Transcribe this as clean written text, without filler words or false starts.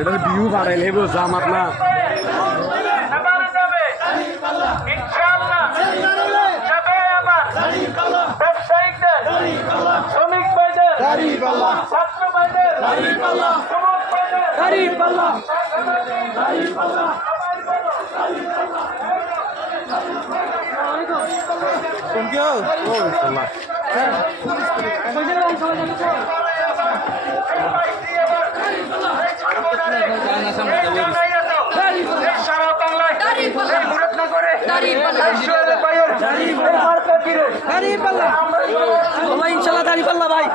এটার ভিউ বাড়াইলে জামাত না ব্যবসায়িকদের শ্রমিক ভাইদের ছাত্র ভাইদের যুবক সারা বাংলায় মুরাদনগরে ইনশাল্লাহ দাঁড়িয়ে পাল্লা ভাই।